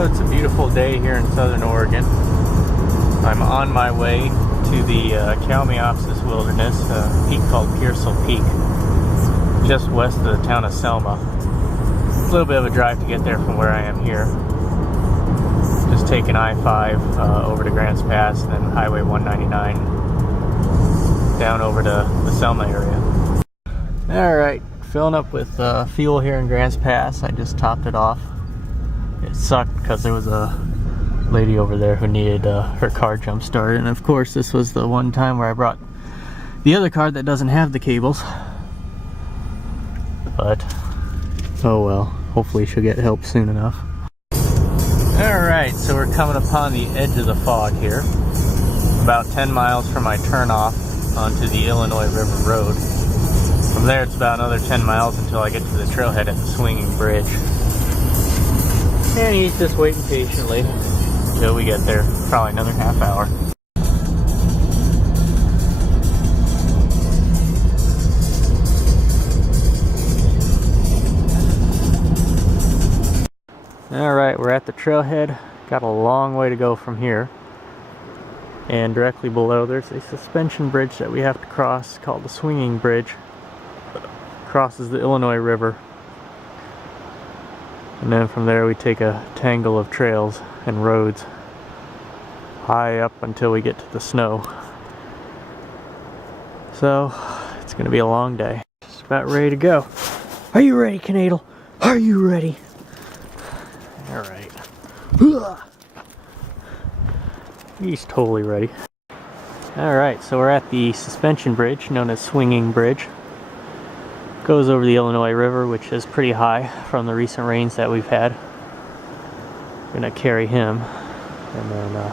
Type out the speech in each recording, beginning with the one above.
So it's a beautiful day here in southern Oregon. I'm on my way to the Kalmiopsis Wilderness, a peak called Pearsoll Peak, just west of the town of Selma. A little bit of a drive to get there from where I am here. Just taking I-5 over to Grants Pass, and then Highway 199 down over to the Selma area. Alright, filling up with fuel here in Grants Pass. I just topped it off. It sucked because there was a lady over there who needed her car jump started, and of course this was the one time where I brought the other car that doesn't have the cables. But oh well, hopefully she'll get help soon enough. Alright, so we're coming upon the edge of the fog here, about 10 miles from my turnoff onto the Illinois River Road. From there it's about another 10 miles until I get to the trailhead at the Swinging Bridge. And he's just waiting patiently until we get there, probably another half hour. Alright, we're at the trailhead. Got a long way to go from here. And directly below there's a suspension bridge that we have to cross called the Swinging Bridge. Crosses the Illinois River. And then from there we take a tangle of trails and roads high up until we get to the snow. So it's gonna be a long day. Just about ready to go. Are you ready, Canadle? Are you ready? Alright. He's totally ready. Alright, so we're at the suspension bridge known as Swinging Bridge. Goes over the Illinois River, which is pretty high from the recent rains that we've had. I'm gonna carry him, and then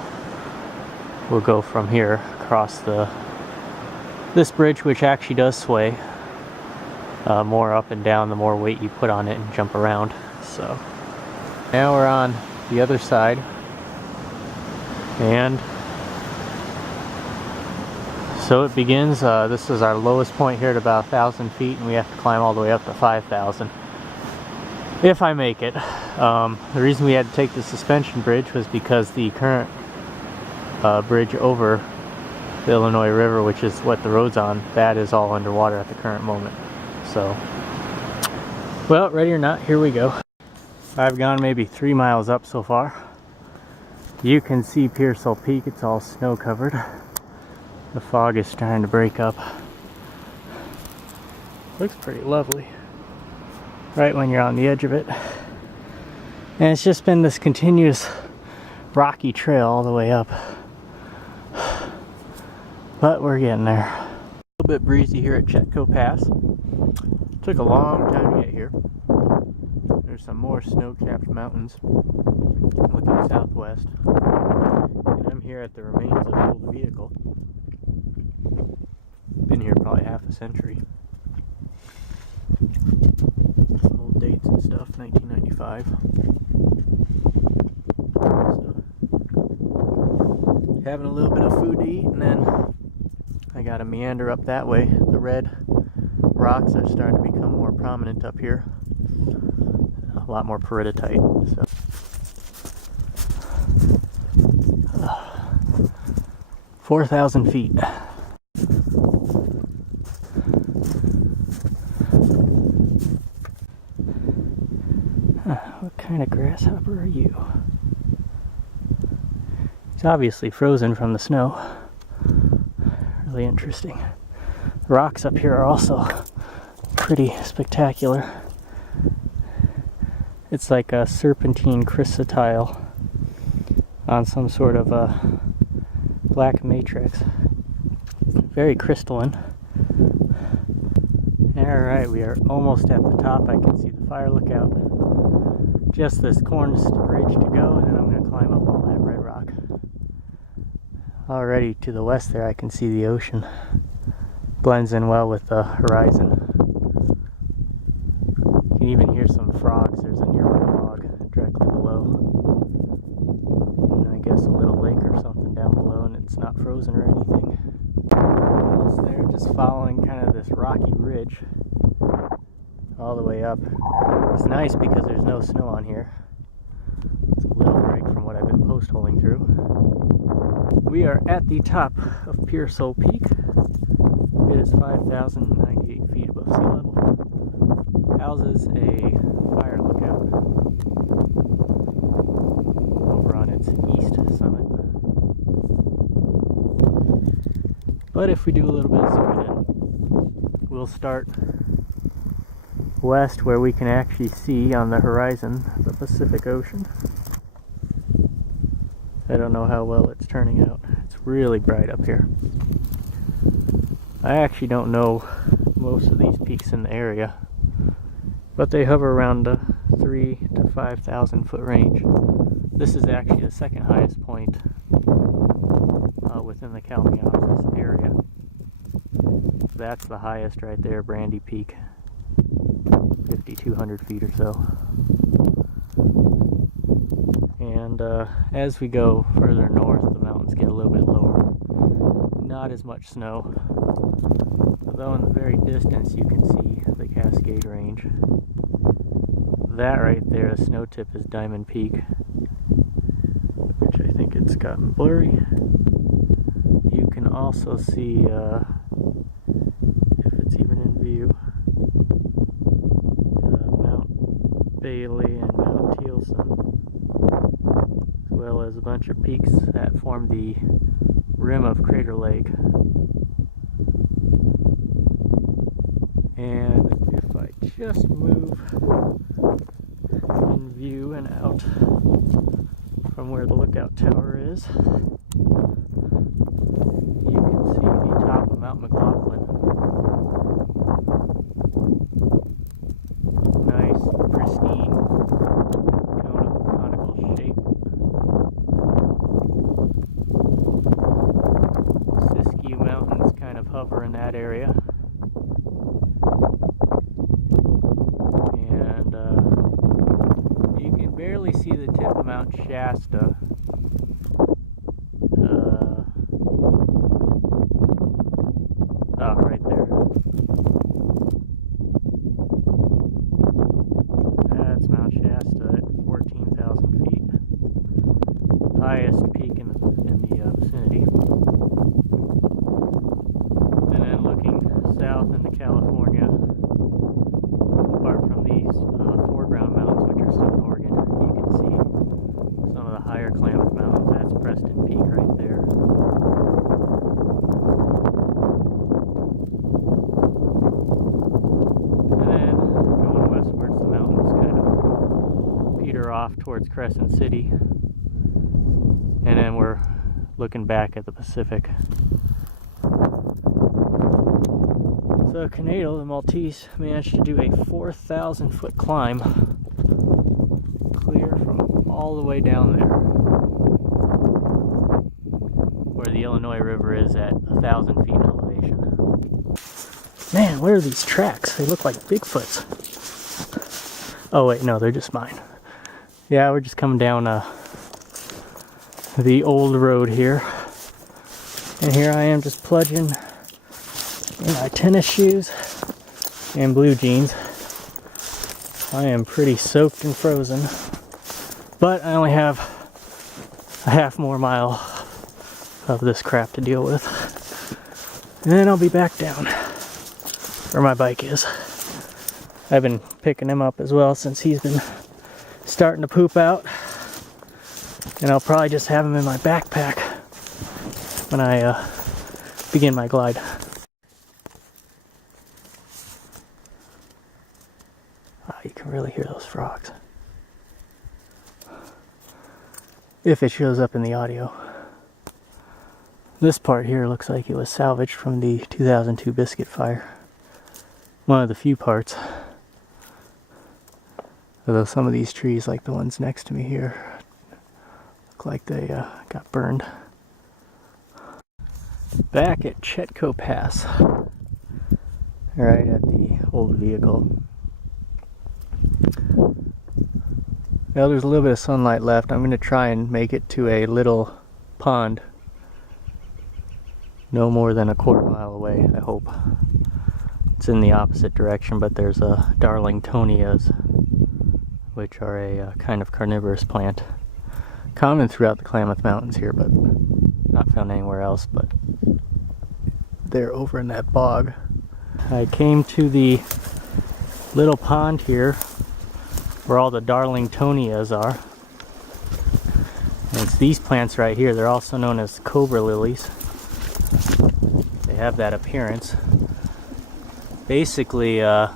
we'll go from here across this bridge, which actually does sway more up and down the more weight you put on it and jump around. So now we're on the other side, and so it begins. This is our lowest point here at about 1,000 feet, and we have to climb all the way up to 5,000 if I make it. The reason we had to take the suspension bridge was because the current bridge over the Illinois River, which is what the road's on, that is all underwater at the current moment. So, well, ready or not, here we go. I've gone maybe 3 miles up so far. You can see Pearsoll Peak. It's all snow covered. The fog is starting to break up. Looks pretty lovely right when you're on the edge of it. And it's just been this continuous rocky trail all the way up. But we're getting there. A little bit breezy here at Chetco Pass. Took a long time to get here. There's some more snow-capped mountains looking southwest. And I'm here at the remains of an old vehicle. Been here probably half a century. Old dates and stuff, 1995. So, having a little bit of food to eat, and then I gotta meander up that way. The red rocks are starting to become more prominent up here. A lot more peridotite. So 4,000 feet. What kind of grasshopper are you? It's obviously frozen from the snow. Really interesting. The rocks up here are also pretty spectacular. It's like a serpentine chrysotile on some sort of a black matrix. Very crystalline. Alright, we are almost at the top. I can see the fire lookout. Just this cornice ridge to go, and then I'm going to climb up all that red rock. Already to the west there I can see the ocean. Blends in well with the horizon. You can even hear some frogs. There's a nearby log directly below. And I guess a little lake or something down below, and it's not frozen or anything. Almost there, just following kind of this rocky ridge all the way up. It's nice because there's no snow on here. It's a little pulling through. We are at the top of Pearsoll Peak. It is 5,098 feet above sea level. Houses a fire lookout over on its east summit. But if we do a little bit of zooming in, we'll start west where we can actually see on the horizon the Pacific Ocean. I don't know how well it's turning out. It's really bright up here. I actually don't know most of these peaks in the area, but they hover around the 3,000 to 5,000 foot range. This is actually the second highest point within the Kalmiopsis area. That's the highest right there, Brandy Peak, 5,200 feet or so. And as we go further north, the mountains get a little bit lower. Not as much snow, although in the very distance you can see the Cascade Range. That right there, the snow tip, is Diamond Peak, which I think it's gotten blurry. You can also see, if it's even in view, Mount Bailey and Mount Thielsen, as well as a bunch of peaks that form the rim of Crater Lake. And if I just move in view and out from where the lookout tower is, you can see the top of Mount McLaughlin. Nice, pristine, conical shape. Siskiyou Mountains kind of hover in that area. And you can barely see the tip of Mount Shasta. Right there. That's Mount Shasta at 14,000 feet. Highest peak in the vicinity. And then looking south into California, apart from these foreground mountains, which are still in Oregon, you can see some of the higher Klamath Mountains. That's Preston Peak right there. Off towards Crescent City, and then we're looking back at the Pacific. So Canadal, the Maltese, managed to do a 4,000 foot climb clear from all the way down there, where the Illinois River is at 1,000 feet in elevation. Man, what are these tracks? They look like Bigfoot's. Oh wait, no, they're just mine. Yeah, we're just coming down the old road here. And here I am just plunging in my tennis shoes and blue jeans. I am pretty soaked and frozen. But I only have a half more mile of this crap to deal with. And then I'll be back down where my bike is. I've been picking him up as well since he's been starting to poop out, and I'll probably just have him in my backpack when I begin my glide. You can really hear those frogs, if it shows up in the audio. This part here looks like it was salvaged from the 2002 Biscuit fire. One of the few parts. Although some of these trees, like the ones next to me here, look like they got burned. Back at Chetco Pass, right at the old vehicle. Well, there's a little bit of sunlight left. I'm going to try and make it to a little pond no more than a quarter-mile away, I hope. It's in the opposite direction, but there's Darlingtonias, which are a kind of carnivorous plant. Common throughout the Klamath Mountains here, but not found anywhere else, but they're over in that bog. I came to the little pond here where all the Darlingtonias are. And it's these plants right here. They're also known as cobra lilies. They have that appearance. Basically, it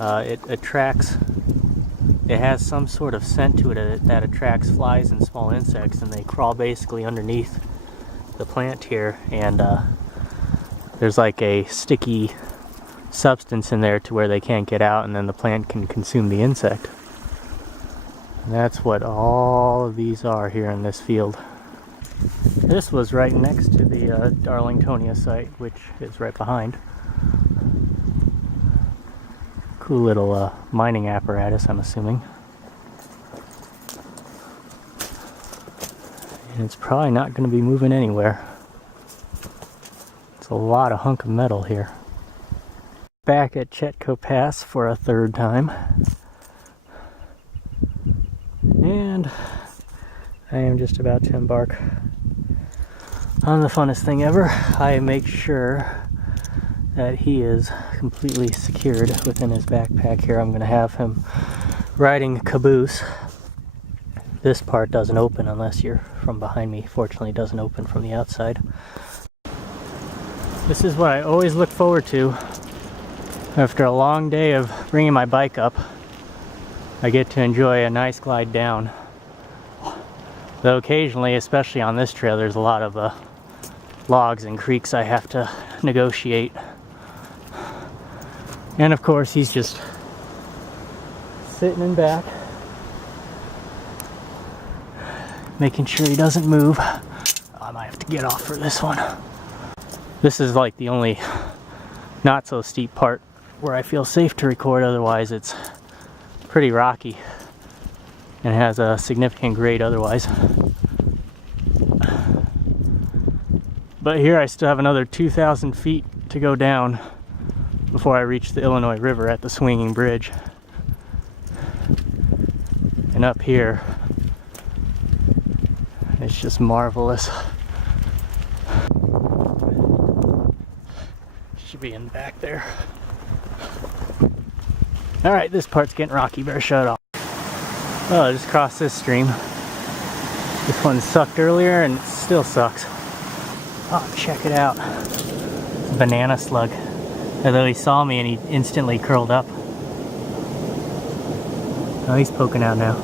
attracts, it has some sort of scent to it that attracts flies and small insects, and they crawl basically underneath the plant here, and there's like a sticky substance in there to where they can't get out, and then the plant can consume the insect. And that's what all of these are here in this field. This was right next to the Darlingtonia site, which is right behind. Cool little mining apparatus, I'm assuming. And it's probably not going to be moving anywhere. It's a lot of hunk of metal here. Back at Chetco Pass for a third time. And I am just about to embark on the funnest thing ever. I make sure that he is completely secured within his backpack here. I'm going to have him riding caboose. This part doesn't open unless you're from behind me. Fortunately, it doesn't open from the outside. This is what I always look forward to. After a long day of bringing my bike up, I get to enjoy a nice glide down. Though occasionally, especially on this trail, there's a lot of logs and creeks I have to negotiate. And of course, he's just sitting in back, making sure he doesn't move. I might have to get off for this one. This is like the only not so steep part where I feel safe to record, otherwise it's pretty rocky and has a significant grade otherwise. But here I still have another 2,000 feet to go down before I reach the Illinois River at the swinging bridge. And up here, it's just marvelous. Should be in the back there. Alright, this part's getting rocky, better shut off. Oh, I just crossed this stream. This one sucked earlier and it still sucks. Oh, check it out. It's a banana slug. Although he saw me and he instantly curled up. Oh, he's poking out now.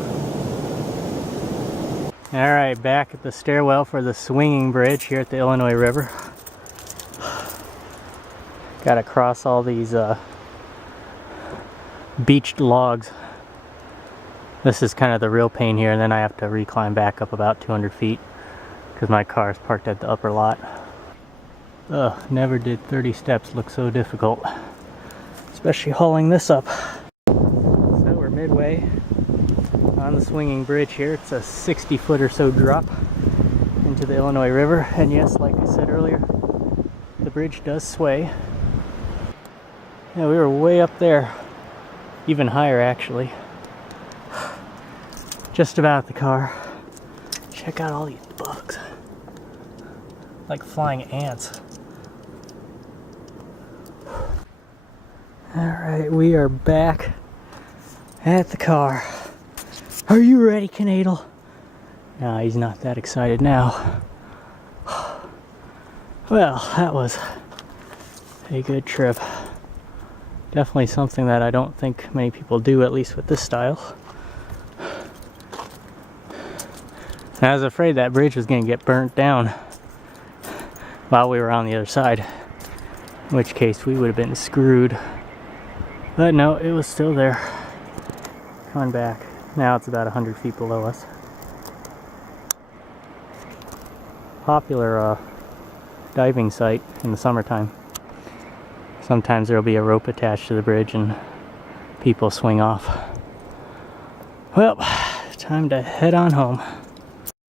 Alright, back at the stairwell for the swinging bridge here at the Illinois River. Gotta cross all these beached logs. This is kind of the real pain here, and then I have to reclimb back up about 200 feet because my car is parked at the upper lot. Ugh, never did 30 steps look so difficult, especially hauling this up. So we're midway on the swinging bridge here. It's a 60-foot or so drop into the Illinois River, and yes, like I said earlier, the bridge does sway. Yeah, we were way up there, even higher actually. Just about at the car. Check out all these bugs. Like flying ants. Alright, we are back at the car. Are you ready, Canadle? No, he's not that excited now. Well, that was a good trip. Definitely something that I don't think many people do, at least with this style. I was afraid that bridge was going to get burnt down while we were on the other side, in which case we would have been screwed. But no, it was still there. Coming back. Now it's about 100 feet below us. Popular diving site in the summertime. Sometimes there will be a rope attached to the bridge and people swing off. Well, time to head on home.